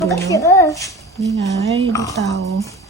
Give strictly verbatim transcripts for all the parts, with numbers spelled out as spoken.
ดูนะนี่ไงดูเต่า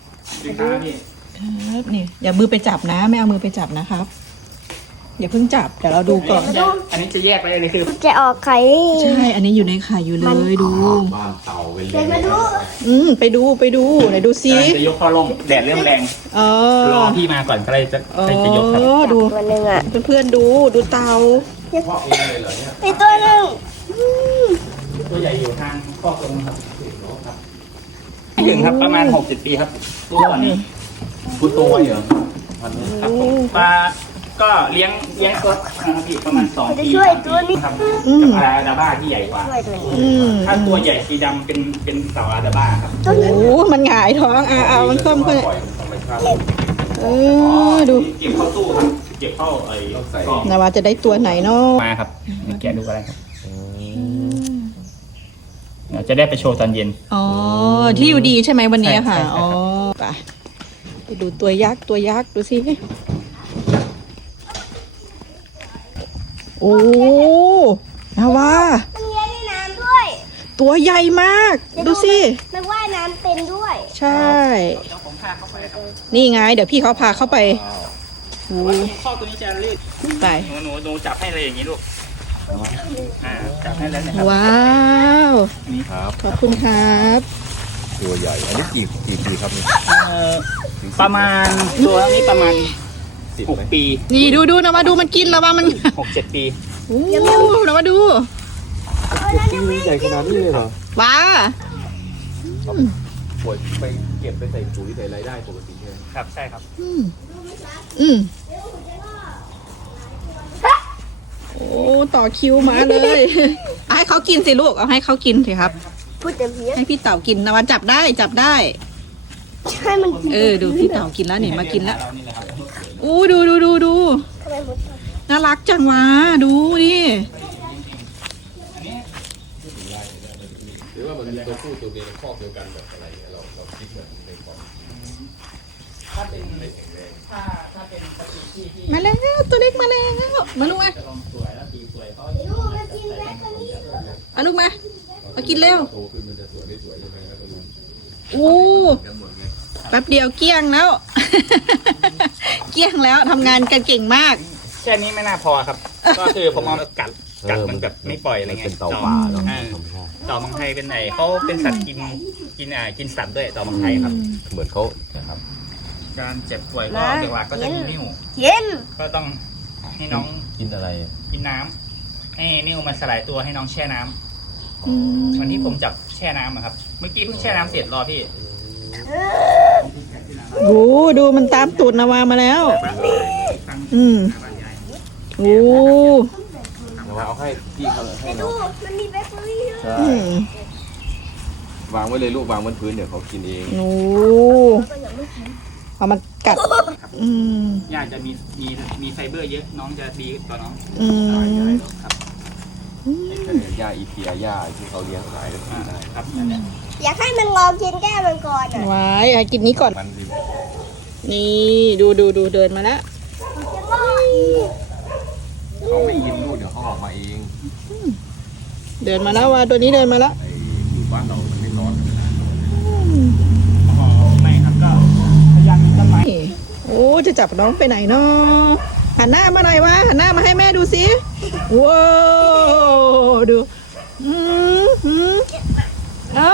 ครับนี่อย่ามือไปจับนะไม่เอามือไปจับนะครับอย่าเพิ่งจับเดี๋ยวเราดูก่อนอันนี้จะแยกไปเลยคือจะออกไข่ใช่อันนี้อยู่ในไข่อยู่เลยดูบ้านเต่าเป็นเดี๋ยวมาดูอืมไปดูไปดูไหนดูซิจะยกเข้าลงแดดเริ่มแรงเออรอพี่มาก่อนก็เลยจะอ๋อจะยกครับดูตัวหนึ่งอ่ะเพื่อนๆดูดูเต่าพ่อเองเลยเหรอเนี่ยมีตัวหนึ่งตัวใหญ่อยู่ทางคอกตรงครับไม่ถึงครับประมาณหกเจ็ดปีครับตัวนี้พูดตัวเหรอพันนี้ครับผมปลาก็เลี้ยงเลี้ยงตัวนะครับพี่ประมาณสองจะปีช่วยตัวนี้ครับกับอาราดาบ้าที่ใหญ่กว่าช่วยตัวนี้อืมถ้าตัวใหญ่สีดำเป็นเป็นเต่าอาราดาบ้าครับโอ้โหมันหงายท้องอ่ะเอามันค่อมขึ้นปล่อยธรรมชาติเออดูเก็บเข้าตู้ครับเก็บเข้าไอ้กล่องนาวาจะได้ตัวไหนเนาะมาครับแกะดูก็ได้ครับเดี๋ยวจะได้ไปโชว์ตอนเย็นอ๋อที่อยู่ดีใช่ไหมวันนี้ค่ะใช่ใช่ครับอ๋อไปไปดูตัวยักษ์ตัวยักษ์ดูสิโอ้นาวามันเลี้ยงในน้ำด้วยตัวใหญ่มากดูสิมันว่ายน้ำเป็นด้วยใช่เดี๋ยวผมพาเข้าไปครับนี่ไง เดี๋ยวพี่เขาพาเข้าไปโอ้ข้อตัวนี้จะลื่นไปหนูหนูหนูจับให้เลยอย่างนี้ลูกอ่าจับให้แล้วนะครับว้าวนี่ครับขอบคุณครับตัวใหญ่ อันนี้กี่กี่ปีครับนี่เอ่อประมาณตัวนี้ประมาณสิบหกไหมปีนี่ดูดูนะมาดูมันกินแล้วว่ามันหกเจ็ดปีโอ้นะมาดูปีใหญ่ขนาดนี้เลยเหรอว้าปวดไปเก็บไปใส่ปุ๋ยใส่อะไรได้ปกติใช่ไหมครับใช่ครับอืมอืมโอ้ต่อคิวมาเลย เอาให้เขากินสิลูกเอาให้เขากินสิครับพูดแต่เพี้ยนให้พี่เต่ากินนะวันจับได้จับได้ใช่มันกินเออดูพี่เต่ากินแล้วเนี่ยมากินแล้วเรานี่แหละครับอู้ดูดูดูดูทำไมมุดน่ารักจังวะดูดิหรือว่ามันมีตัวผู้ตัวเมียในคอกเดียวกันแบบอะไรเงี้ยเราเราคิดแบบในความถ้าเป็นถ้าถ้าเป็นปฏิที่ที่มาแล้วตัวเล็กมาแล้วมาลูกมาจะลองสวยแล้วตีสวยเขาลูกมันกินแบล็คเบอร์รี่เอาลูกมามากินเร็วโตขึ้นมันจะสวยไม่สวยใช่ไหมครับตรงนี้อู้กันหมดไงแป๊บเดียวเกลี้ยงแล้ว เกลี้ยงแล้วทำงานกันเก่งมากแค่นี้ไม่น่าพอครับ ก็คือผมเอากัดกัดมันแบบไม่ปล่อยอะไรเงี้ยเป็นเต่าป่าเนาะอ่ธรรมชาติเต่าบางไทยเป็นไหนเขาเป็นสัตว์กินกินอ่ากินสัตว์ด้วยเต่าบางไทยครับเหมือนเขานะครับการเจ็บป่วยก็เด็กหลักก็จะมีนิ้วกินก็ต้องให้น้องกินอะไรกินน้ำให้นิ้วมันสลายตัวให้น้องแช่น้ำอืมวันที่ผมจับแช่น้ำอะครับ เมื่อกี้เพิ่งแช่น้ำเสร็จรอพี่โอ้ดูมันตามตูดนาวามาแล้ว อืมโอ้เราเอาให้พี่เขาให้ดูน้องมันมีแบล็คเบอร์รี่ด้วยใช่อืมวางไว้เลยลูกวางบนพื้นเดี๋ยวเขากินเองโอ้เอามันกัด อืมยาจะมีมีมีไฟเบอร์เยอะน้องจะดีกว่าน้องอืมครับหญ้าอีเพียหญ้าที่เขาเลี้ยงขายก็กิอ่านได้ครับนั่นแหละอยากให้มันลองกินแก้วมันก่อนอ่ะไว้ให้กินนี้ก่อนมันสินี่ดูดูดูเดินมาแล้วเขาไม่ยิ้มลูกเดี๋ยวเขาออกมาเองเดินมาแล้วว่าตัวนี้เดินมาแล้วไอ้อยู่บ้านเรามันไม่ร้อนอ๋อไม่ครับก็พยายามมีต้นไม้นี่โอ้จะจับน้องไปไหนเนาะหันหน้ามาหน่อยวะหันหน้ามาให้แม่ดูสิว้าวดูอืมอืมเอ้า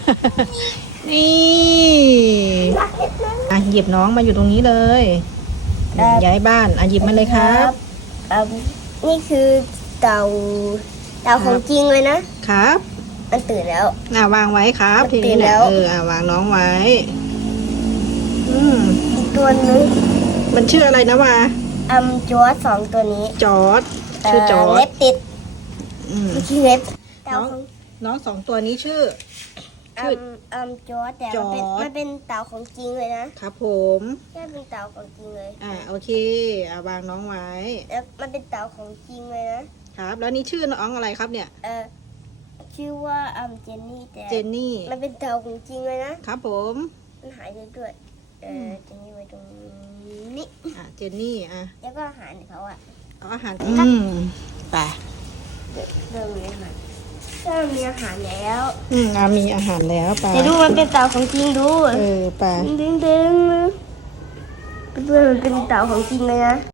นี่อ่ะหยิบน้องมาอยู่ตรงนี้เลยย้ายบ้านอ่ะหยิบมาเลยครับอ่ะนี่คือเต่าเต่าของจริงเลยนะครับ มันตื่นแล้วอ่ะวางไว้ครับมันทีตื่นี้นเนี่แล้ยว เอออ่ะวางน้องไว้ อืมอีกตัวนึงมันชื่ออะไรนะวะอัมจอร์ดสองตัวนี้จอร์ดชื่อจอเล็ร์ดบติดอืมไม่ใช่เล็บเต่าของน้องสองตัวนี้ชื่ออัมอัมจอร์ดแต่มันเป็นจอร์จมันเป็นเต่าของจริงเลยนะครับผมใช่เป็นเต่าของจริงเลยอ่าโอเคอ่าวางน้องไว้แล้วมันเป็นเต่าของจริงเลยนะครับแล้วนี่ชื่อน้องอะไรครับเนี่ยเออชื่อว่าอัมเจนนี่แต่เจนนี่มันเป็นเต่าของจริงเลยนะครับผมมันหายไปด้วยเออเจนนี่ไว้ตรงนี้อ่ะเจนนี่อ่ะแล้วก็อาหารเขาอะเอาอาหารอืมไปเดินเลยค่ะถ้ามีอาหารแล้วอืมอ่ะมีอาหารแล้วไปแต่ดูมันเป็นเต่าของจริงดูเออไปดึงดึงดึงเพื่อนๆมันเป็นเต่าของจริงเลยนะ